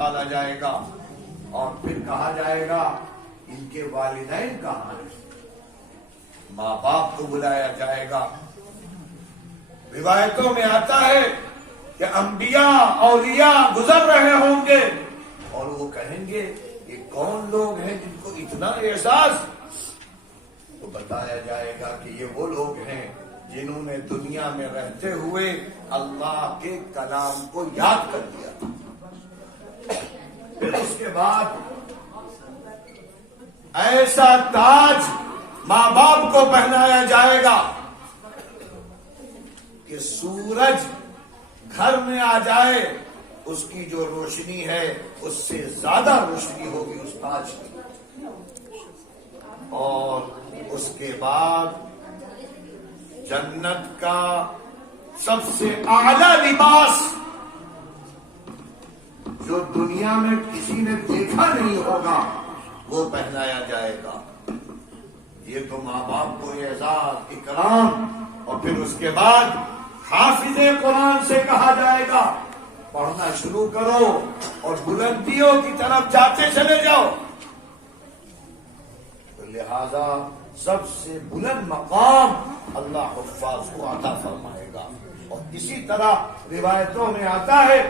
نکالا جائے گا اور پھر کہا جائے گا ان کے والدین کہاں ہیں؟ ماں باپ کو بلایا جائے گا. روایتوں میں آتا ہے کہ انبیاء اولیاء گزر رہے ہوں گے اور وہ کہیں گے یہ کون لوگ ہیں جن کو اتنا احساس؟ تو بتایا جائے گا کہ یہ وہ لوگ ہیں جنہوں نے دنیا میں رہتے ہوئے اللہ کے کلام کو یاد کر لیا. پھر اس کے بعد ایسا تاج ماں باپ کو پہنایا جائے گا کہ سورج گھر میں آ جائے اس کی جو روشنی ہے اس سے زیادہ روشنی ہوگی اس تاج کی. اور اس کے بعد جنت کا سب سے اعلیٰ لباس جو دنیا میں کسی نے دیکھا نہیں ہوگا وہ پہنایا جائے گا. یہ تو ماں باپ کو اعزاز اکرام. اور پھر اس کے بعد حافظ قرآن سے کہا جائے گا پڑھنا شروع کرو اور بلندیوں کی طرف جاتے چلے جاؤ. تو لہذا سب سے بلند مقام اللہ حفاظ کو عطا فرمائے گا. اور اسی طرح روایتوں میں آتا ہے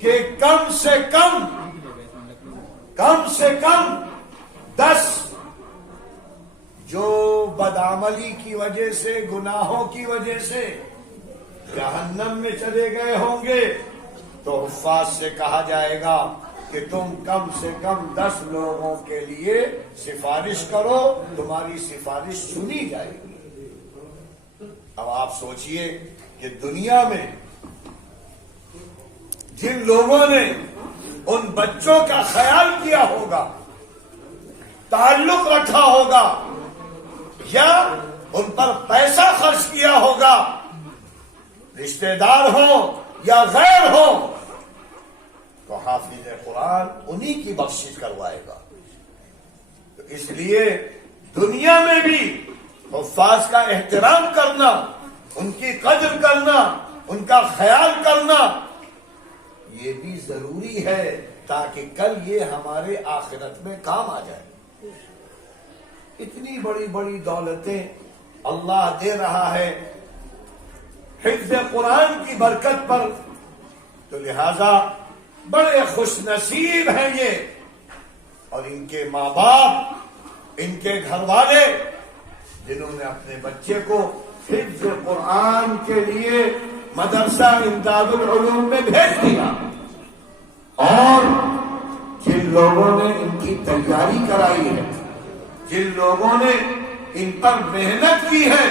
کہ کم سے کم 10 جو بدعملی کی وجہ سے گناہوں کی وجہ سے جہنم میں چلے گئے ہوں گے تو حفاظ سے کہا جائے گا کہ تم کم سے کم 10 لوگوں کے لیے سفارش کرو, تمہاری سفارش سنی جائے گی. اب آپ سوچئے کہ دنیا میں جن لوگوں نے ان بچوں کا خیال کیا ہوگا, تعلق رکھا ہوگا یا ان پر پیسہ خرچ کیا ہوگا, رشتہ دار ہوں یا غیر ہوں, تو حافظ قرآن انہی کی بخشش کروائے گا. تو اس لیے دنیا میں بھی حفاظ کا احترام کرنا, ان کی قدر کرنا, ان کا خیال کرنا یہ بھی ضروری ہے تاکہ کل یہ ہمارے آخرت میں کام آ جائے. اتنی بڑی بڑی دولتیں اللہ دے رہا ہے حفظ قرآن کی برکت پر, تو لہذا بڑے خوش نصیب ہیں یہ اور ان کے ماں باپ, ان کے گھر والے جنہوں نے اپنے بچے کو حفظ قرآن کے لیے مدرسہ امداد العلوم میں بھیج دیا, اور جن لوگوں نے ان کی تیاری کرائی ہے, جن لوگوں نے ان پر محنت کی ہے,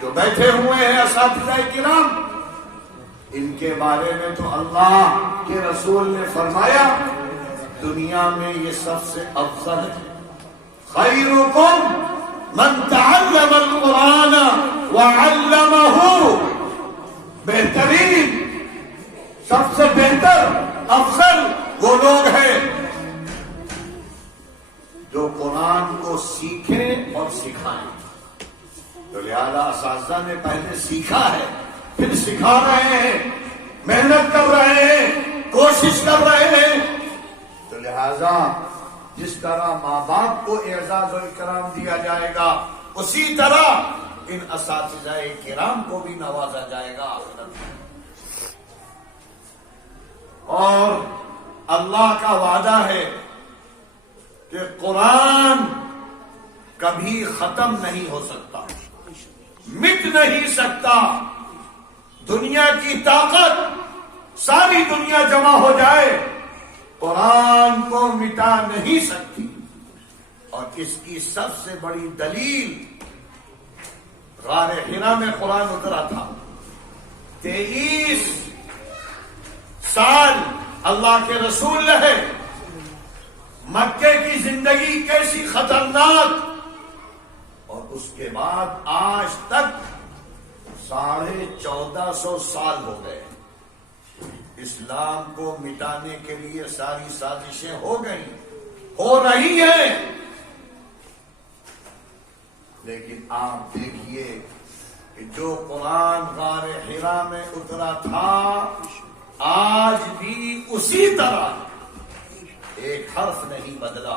جو بیٹھے ہوئے ہیں اساتذہ کرام, ان کے بارے میں تو اللہ کے رسول نے فرمایا دنیا میں یہ سب سے افضل ہے. خیرکم من تعلم القرآن وعلمہ, بہترین سب سے بہتر افضل وہ لوگ ہیں جو قرآن کو سیکھیں اور سکھائیں. تو لہذا اساتذہ نے پہلے سیکھا ہے, پھر سکھا رہے ہیں, محنت کر رہے ہیں, کوشش کر رہے ہیں. تو لہذا جس طرح ماں باپ کو اعزاز و اکرام دیا جائے گا اسی طرح ان اساتذہ کرام کو بھی نوازا جائے گا آخرت میں. اور اللہ کا وعدہ ہے کہ قرآن کبھی ختم نہیں ہو سکتا, مٹ نہیں سکتا. دنیا کی طاقت ساری دنیا جمع ہو جائے, قرآن کو مٹا نہیں سکتی. اور اس کی سب سے بڑی دلیل غار حرا میں قرآن اترا تھا. 23 سال اللہ کے رسول رہے, مکے کی زندگی کیسی خطرناک, اور اس کے بعد آج تک 1450 سال ہو گئے. اسلام کو مٹانے کے لیے ساری سازشیں ہو گئی, ہو رہی ہیں, لیکن آپ دیکھیے کہ جو قرآن غار حرا میں اترا تھا آج بھی اس اسی طرح ایک حرف نہیں بدلا،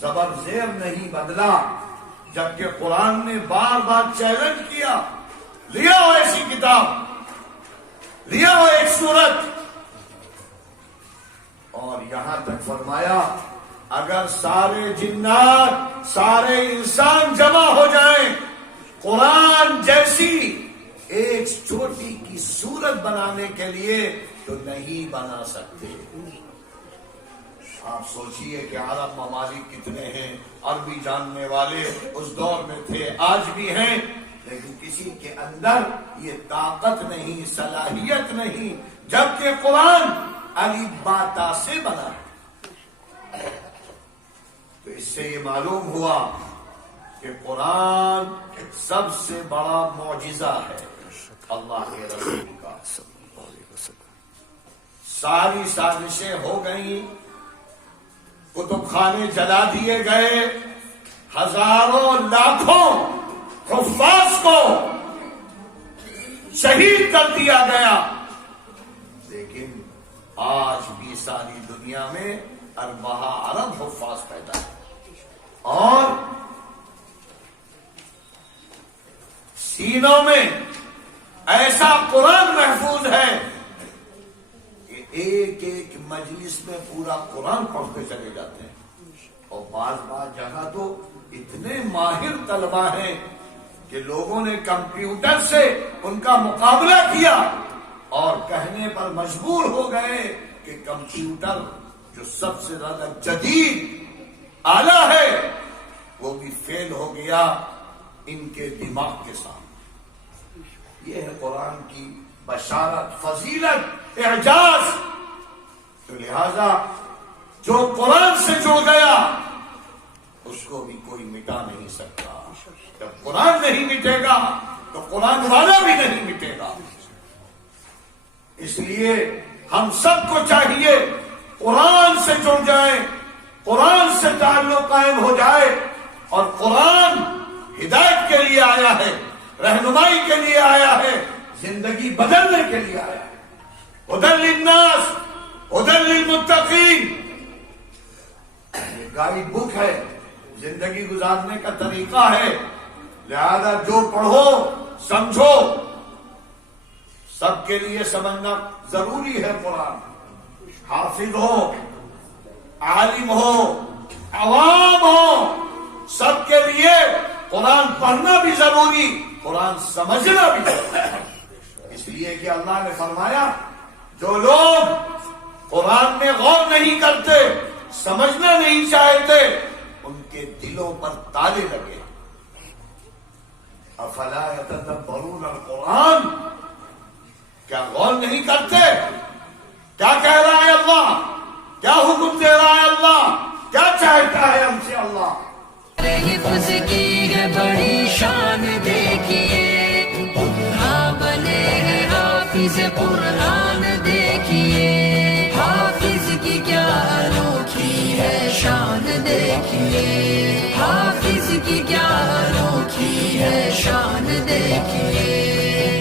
زبر زیر نہیں بدلا، جبکہ قرآن نے بار بار چیلنج کیا، لیا ہو ایسی کتاب، لیا ہو ایک سورت، اور یہاں تک فرمایا اگر سارے جنات سارے انسان جمع ہو جائیں قرآن جیسی ایک چھوٹی کی صورت بنانے کے لیے تو نہیں بنا سکتے۔ آپ سوچئے کہ عرب ممالک کتنے ہیں، عربی جاننے والے اس دور میں تھے، آج بھی ہیں، لیکن کسی کے اندر یہ طاقت نہیں، صلاحیت نہیں، جبکہ قرآن الف با تا سے بنا ہے۔ تو اس سے یہ معلوم ہوا کہ قرآن سب سے بڑا معجزہ ہے اللہ کے رسول کا۔ ساری سازشیں ہو گئیں، کتب خانے جلا دیے گئے، ہزاروں لاکھوں حفاظ کو شہید کر دیا گیا، لیکن آج بھی ساری دنیا میں اربہ ارب حفاظ پیدا ہے، اور سینوں میں ایسا قرآن محفوظ ہے کہ ایک ایک مجلس میں پورا قرآن پڑھتے چلے جاتے ہیں، اور بعض جگہ تو اتنے ماہر طلبہ ہیں کہ لوگوں نے کمپیوٹر سے ان کا مقابلہ کیا اور کہنے پر مجبور ہو گئے کہ کمپیوٹر جو سب سے زیادہ جدید آلہ ہے وہ بھی فیل ہو گیا ان کے دماغ کے ساتھ۔ یہ ہے قرآن کی بشارت، فضیلت، اعجاز۔ تو لہذا جو قرآن سے جڑ گیا اس کو بھی کوئی مٹا نہیں سکتا۔ جب قرآن نہیں مٹے گا تو قرآن والا بھی نہیں مٹے گا۔ اس لیے ہم سب کو چاہیے قرآن سے جڑ جائیں، قرآن سے تعلق قائم ہو جائے، اور قرآن ہدایت کے لیے آیا ہے، رہنمائی کے لیے آیا ہے، زندگی بدلنے کے لیے آیا ہے۔ ہدی للناس، ہدی للمتقین، یہ گائیڈ بک ہے، زندگی گزارنے کا طریقہ ہے، لہذا جو پڑھو سمجھو، سب کے لیے سمجھنا ضروری ہے۔ قرآن حافظ ہو، عالم ہو، عوام ہو، سب کے لیے قرآن پڑھنا بھی ضروری، قرآن سمجھنا بھی ضروری۔ اس لیے کہ اللہ نے فرمایا جو لوگ قرآن میں غور نہیں کرتے، سمجھنا نہیں چاہتے، ان کے دلوں پر تالے لگے۔ افلا یتدبرون القرآن، کیا غور نہیں کرتے؟ کیا کہہ رہا ہے اللہ؟ کیا حکم دے رہا ہے اللہ؟ کیا چاہتا ہے ہم سے اللہ؟ حفظ کی ہے بڑی شان دیکھیے، ہاں بنے ہیں حافظ قرآن دیکھیے، حافظ کی کیا انوکھی ہے شان دیکھیے، حافظ کی کیا انوکھی ہے شان دیکھیے،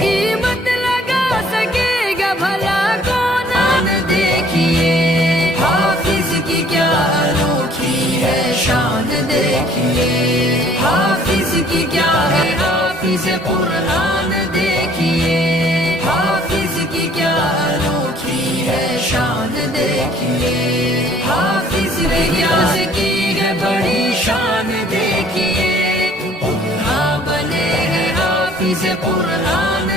قیمت لگا سکے گا بھلا کون دیکھیے، حافظ کی کیا انوکھی ہے شان دیکھیے، حافظ کی کیا ہے حافظ قرآن دیکھیے، حافظ کی کیا انوکھی ہے شان دیکھیے، حافظ ریاض کی ہے بڑی شان دیکھیے، ہاں بنے ہیں حافظ قرآن